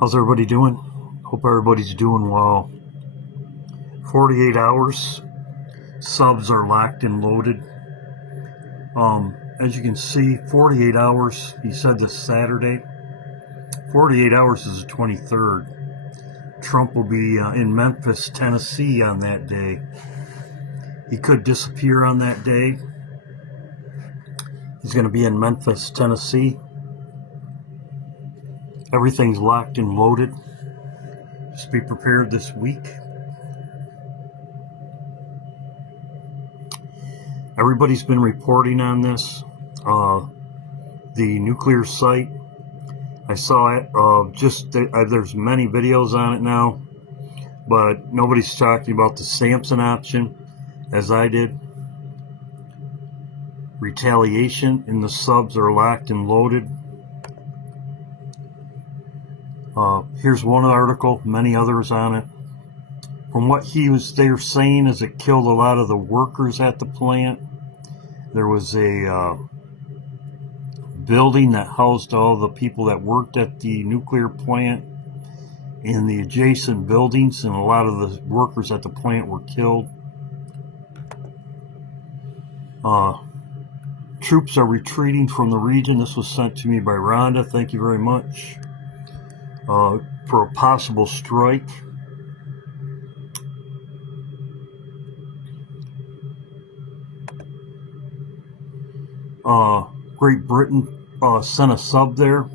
How's everybody doing? Hope everybody's doing well. 48 hours. Subs are locked and loaded. As you can see, 48 hours. He said this Saturday. 48 hours is the 23rd. Trump will be in Memphis, Tennessee on that day. He could disappear on that day. He's going to be in Memphis, Tennessee. Everything's locked and loaded. Just be prepared this week. Everybody's been reporting on this. The nuclear site, I saw it. There's many videos on it now, but nobody's talking about the Samson option, as I did. Retaliation, and the subs are locked and loaded. Here's one article, many others on it. From what they're saying is it killed a lot of the workers at the plant. There was a building that housed all the people that worked at the nuclear plant in the adjacent buildings, and a lot of the workers at the plant were killed. Troops are retreating from the region. This was sent to me by Rhonda. Thank you very much. For a possible strike. Great Britain sent a sub there.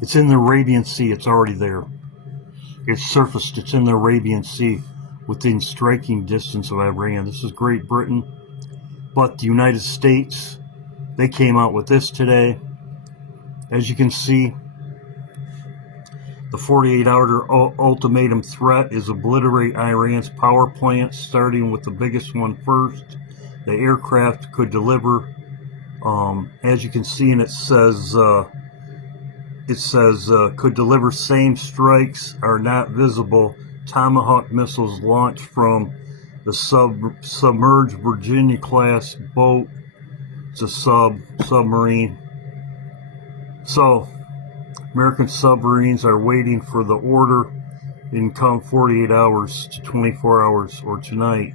It's in the Arabian Sea. It's already there. It's surfaced. It's in the Arabian Sea within striking distance of Iran. This is Great Britain. But the United States, they came out with this today. As you can see, the 48-hour ultimatum threat is obliterate Iran's power plants, starting with the biggest one first. The aircraft could deliver, as you can see, and it says could deliver same strikes are not visible. Tomahawk missiles launched from the submerged Virginia-class boat. It's a submarine. So, American submarines are waiting for the order in come 48 hours to 24 hours or tonight.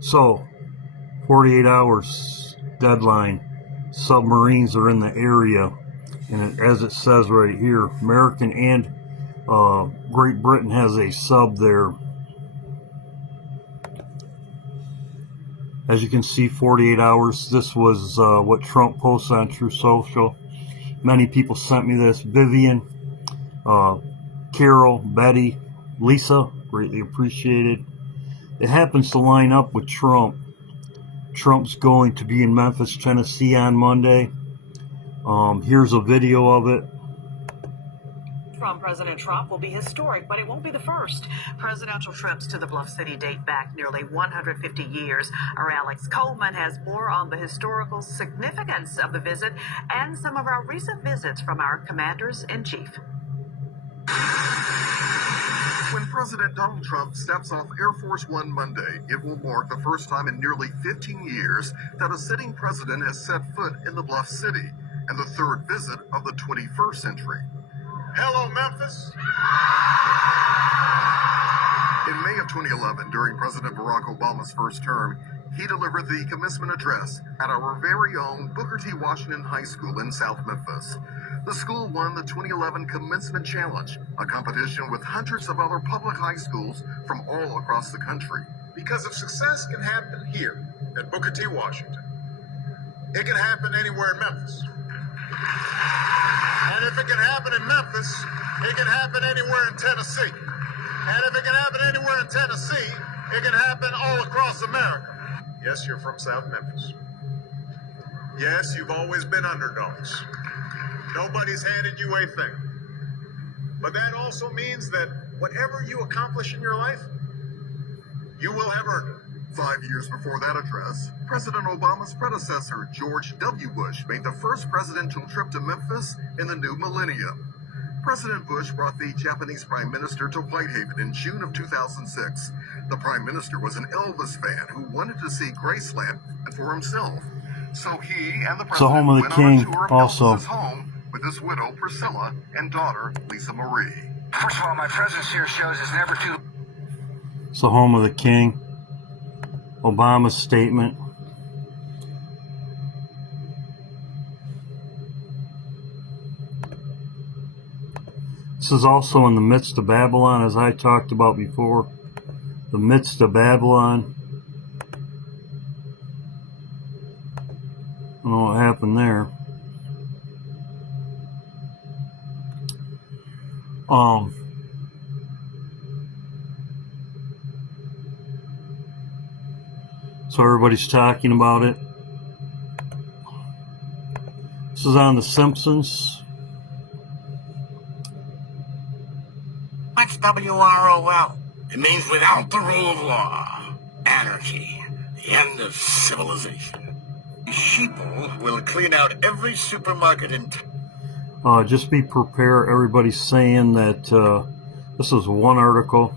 So, 48 hours deadline. Submarines are in the area. And as it says right here, American and Great Britain has a sub there. As you can see, 48 hours. This was what Trump posted on True Social. Many people sent me this. Vivian, Carol, Betty, Lisa, greatly appreciated. It happens to line up with Trump. Trump's going to be in Memphis, Tennessee on Monday. Here's a video of it. From President Trump will be historic, but it won't be the first. Presidential trips to the Bluff City date back nearly 150 years. Our Alex Coleman has more on the historical significance of the visit and some of our recent visits from our commanders-in-chief. When President Donald Trump steps off Air Force One Monday, it will mark the first time in nearly 15 years that a sitting president has set foot in the Bluff City, and the third visit of the 21st century. Hello, Memphis. In May of 2011, during President Barack Obama's first term, he delivered the commencement address at our very own Booker T. Washington High School in South Memphis. The school won the 2011 Commencement Challenge, a competition with hundreds of other public high schools from all across the country. Because if success can happen here at Booker T. Washington, it can happen anywhere in Memphis. And if it can happen in Memphis, it can happen anywhere in Tennessee. And if it can happen anywhere in Tennessee, it can happen all across America. Yes, you're from South Memphis. Yes, you've always been underdogs. Nobody's handed you a thing. But that also means that whatever you accomplish in your life, you will have earned it. 5 years before that address, President Obama's predecessor, George W. Bush, made the first presidential trip to Memphis in the new millennium. President Bush brought the Japanese Prime Minister to Whitehaven in June of 2006. The Prime Minister was an Elvis fan who wanted to see Graceland for himself. So he and the It's the home president of the went king, on a tour of also. Elvis's home with his widow Priscilla and daughter Lisa Marie. First of all, my presence here shows it's never too. It's the home of the king. Obama's statement. This is also in the midst of Babylon, as I talked about before. The midst of Babylon. I don't know what happened there. So everybody's talking about it. This is on The Simpsons. What's WROL? It means without the rule of law, anarchy, the end of civilization. Sheeple will clean out every supermarket in town. Just be prepared. Everybody's saying that this is one article.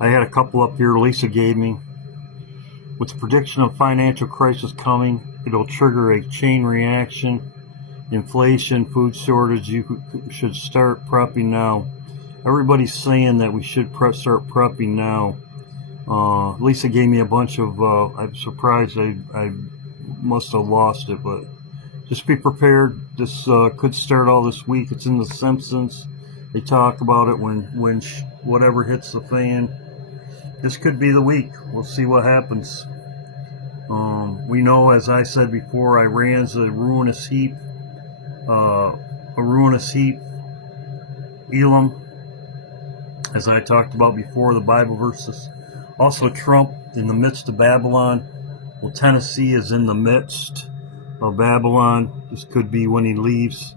I had a couple up here Lisa gave me. With the prediction of financial crisis coming, it'll trigger a chain reaction. Inflation, food shortage, you should start prepping now. Everybody's saying that we should start prepping now. Lisa gave me a bunch of, I'm surprised I must have lost it, but just be prepared. This could start all this week. It's in The Simpsons. They talk about it when whatever hits the fan. This could be the week. We'll see what happens. We know, as I said before, Iran's a ruinous heap. Elam, as I talked about before, the Bible verses. Also, Trump in the midst of Babylon. Well, Tennessee is in the midst of Babylon. This could be when he leaves.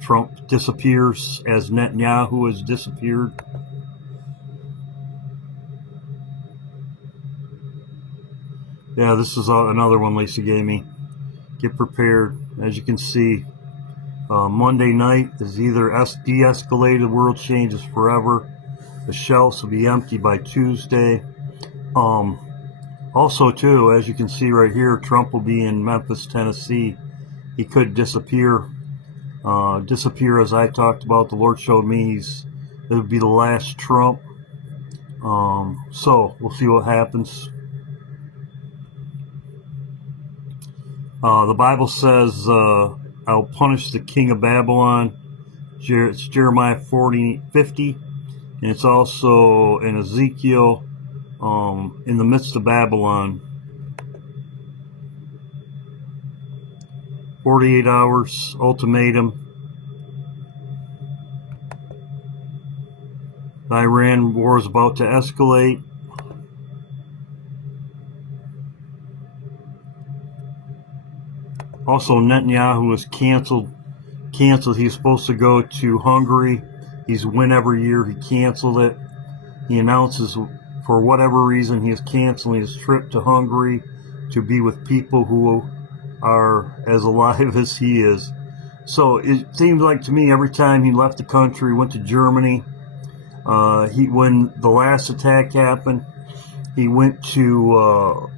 Trump disappears as Netanyahu has disappeared. Yeah, this is another one Lisa gave me. Get prepared. As you can see, Monday night is either de-escalated, the world changes forever. The shelves will be empty by Tuesday. Also, too, as you can see right here, Trump will be in Memphis, Tennessee. He could disappear. As I talked about. The Lord showed me it would be the last Trump. So we'll see what happens. The Bible says, I'll punish the king of Babylon. It's Jeremiah 50, and it's also in Ezekiel, in the midst of Babylon. 48 hours ultimatum. The Iran war is about to escalate. Also, Netanyahu was canceled. He's supposed to go to Hungary. He's win every year. He canceled it. He announces, for whatever reason, he is canceling his trip to Hungary to be with people who are as alive as he is. So it seems like to me every time he left the country, went to Germany. When the last attack happened, he went to.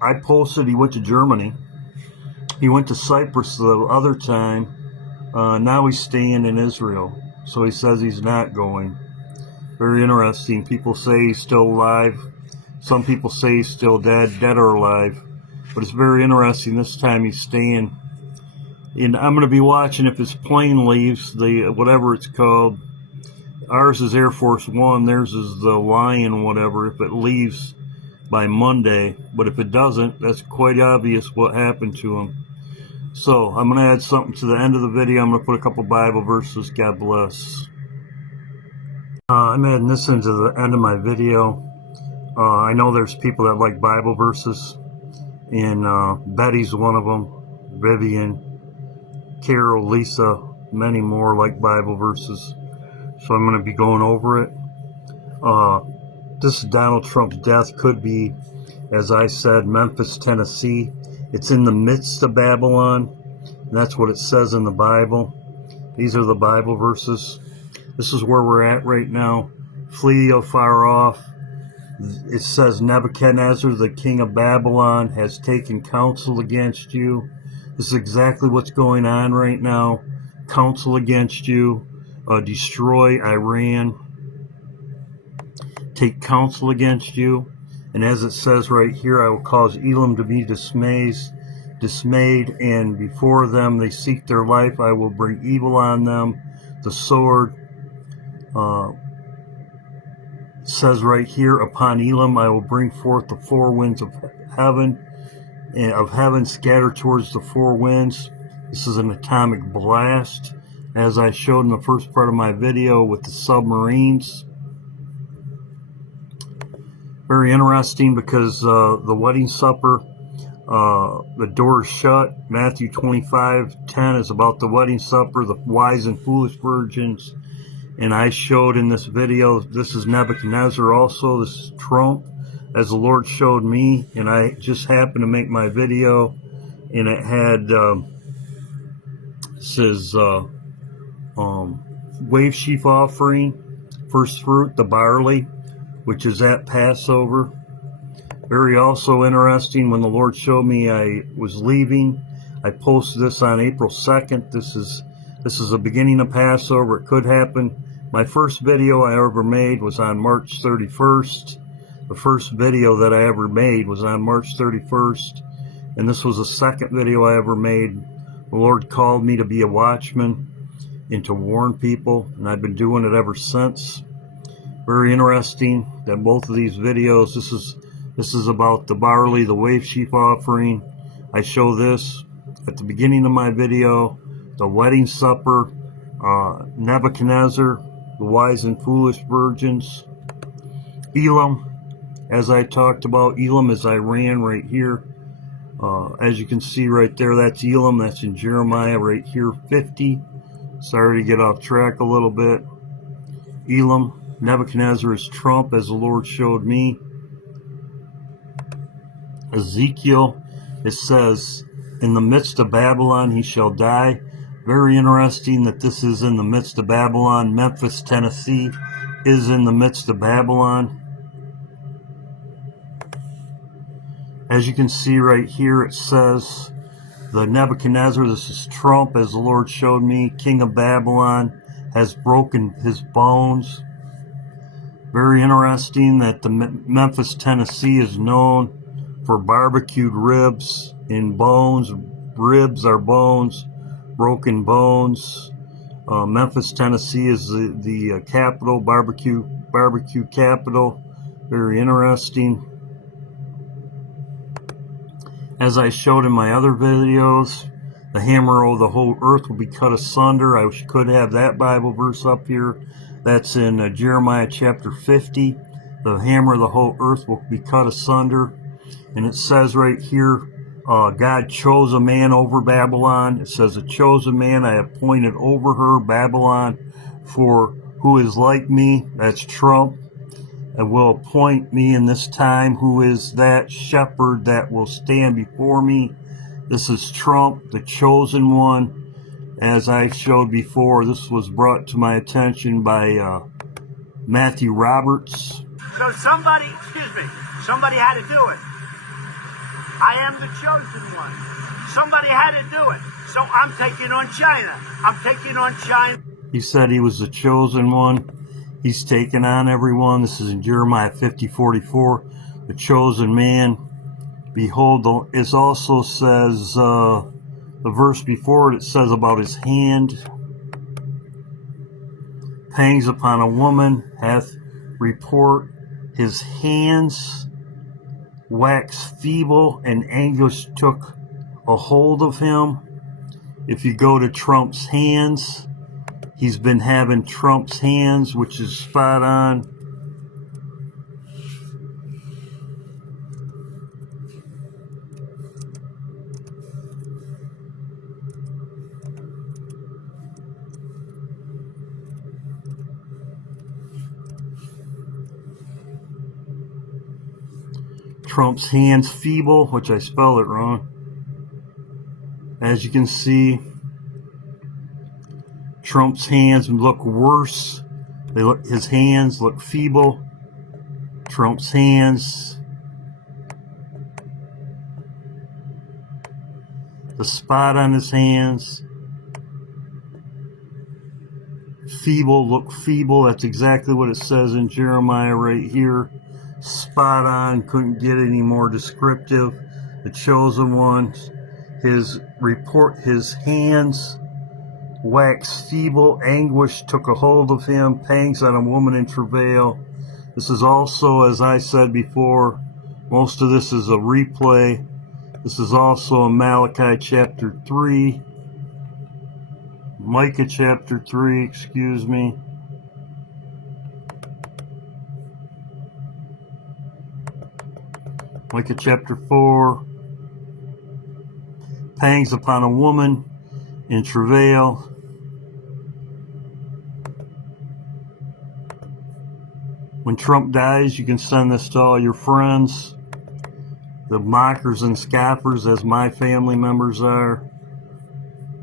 I posted he went to Germany. He went to Cyprus the other time. Now he's staying in Israel. So he says he's not going. Very interesting. People say he's still alive. Some people say he's still dead or alive. But it's very interesting. This time he's staying. And I'm going to be watching if his plane leaves, whatever it's called. Ours is Air Force One. Theirs is the Lion, whatever. If it leaves by Monday. But if it doesn't, that's quite obvious what happened to him. So I'm going to add something to the end of the video. I'm going to put a couple Bible verses. God bless. I'm adding this into the end of my video. I know there's people that like Bible verses. And Betty's one of them. Vivian, Carol, Lisa, many more like Bible verses. So I'm going to be going over it. This Donald Trump's death could be, as I said, Memphis, Tennessee. It's in the midst of Babylon. And that's what it says in the Bible. These are the Bible verses. This is where we're at right now. Flee afar off. It says Nebuchadnezzar, the king of Babylon, has taken counsel against you. This is exactly what's going on right now. Counsel against you. Destroy Iran. Take counsel against you. And as it says right here, I will cause Elam to be dismayed, and before them they seek their life. I will bring evil on them, the sword. It says right here, upon Elam I will bring forth the four winds of heaven, scattered towards the four winds. This is an atomic blast, as I showed in the first part of my video with the submarines. Very interesting, because the wedding supper, the door is shut. Matthew 25:10 is about the wedding supper, the wise and foolish virgins. And I showed in this video, this is Nebuchadnezzar also, this is Trump, as the Lord showed me. And I just happened to make my video, and it had, says, wave sheaf offering, first fruit, the barley, which is at Passover. Very also interesting, when the Lord showed me I was leaving, I posted this on April 2nd. This is the beginning of Passover. It could happen. My first video I ever made was on March 31st. The first video that I ever made was on March 31st. And this was the second video I ever made. The Lord called me to be a watchman and to warn people, and I've been doing it ever since. Very interesting that both of these videos, this is about the barley, the wave sheaf offering. I show this at the beginning of my video, the wedding supper, Nebuchadnezzar, the wise and foolish virgins, Elam, as I talked about. Elam is Iran right here. As you can see right there, that's Elam. That's in Jeremiah right here, 50. Sorry to get off track a little bit. Elam. Nebuchadnezzar is Trump, as the Lord showed me. Ezekiel, it says, in the midst of Babylon he shall die. Very interesting that this is in the midst of Babylon. Memphis, Tennessee is in the midst of Babylon. As you can see right here, it says, the Nebuchadnezzar, this is Trump, as the Lord showed me, king of Babylon, has broken his bones. Very interesting that the Memphis, Tennessee is known for barbecued ribs and bones. Ribs are bones, broken bones. Memphis, Tennessee is the capital, barbecue capital. Very interesting. As I showed in my other videos, the hammer of the whole earth will be cut asunder. I could have that Bible verse up here. That's in Jeremiah chapter 50. The hammer of the whole earth will be cut asunder. And it says right here, God chose a man over Babylon. It says, a chosen man I appointed over her, Babylon, for who is like me. That's Trump. And will appoint me in this time, who is that shepherd that will stand before me. This is Trump, the chosen one. As I showed before, this was brought to my attention by Matthew Roberts. So somebody had to do it. I am the chosen one. Somebody had to do it. So I'm taking on China. He said he was the chosen one. He's taken on everyone. This is in Jeremiah 50:44. The chosen man. Behold, it also says, the verse before it says about his hand. Pangs upon a woman hath report. His hands wax feeble, and anguish took a hold of him. If you go to Trump's hands, he's been having Trump's hands, which is spot on. Trump's hands feeble, which I spelled it wrong. As you can see, Trump's hands look worse. His hands look feeble. Trump's hands, the spot on his hands, feeble, look feeble. That's exactly what it says in Jeremiah right here. Spot on, couldn't get any more descriptive. The chosen one, his hands waxed feeble, anguish took a hold of him, pangs on a woman in travail. This is also, as I said before, most of this is a replay. This is also in Malachi chapter 3. Micah chapter 3, excuse me. Micah chapter 4. Pangs upon a woman in travail. When Trump dies, you can send this to all your friends, the mockers and scoffers, as my family members are.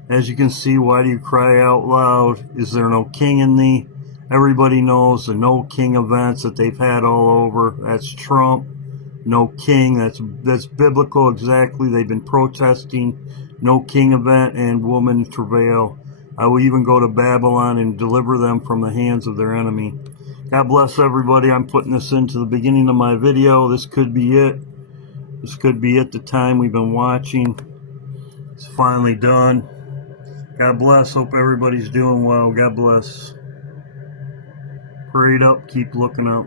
As you can see, why do you cry out loud? Is there no king in thee? Everybody knows the no king events that they've had all over. That's Trump. No king. That's biblical exactly. They've been protesting no king event and woman travail. I will even go to Babylon and deliver them from the hands of their enemy. God bless everybody. I'm putting this into the beginning of my video. This could be it. This could be it. The time we've been watching. It's finally done. God bless. Hope everybody's doing well. God bless. Prayed up. Keep looking up.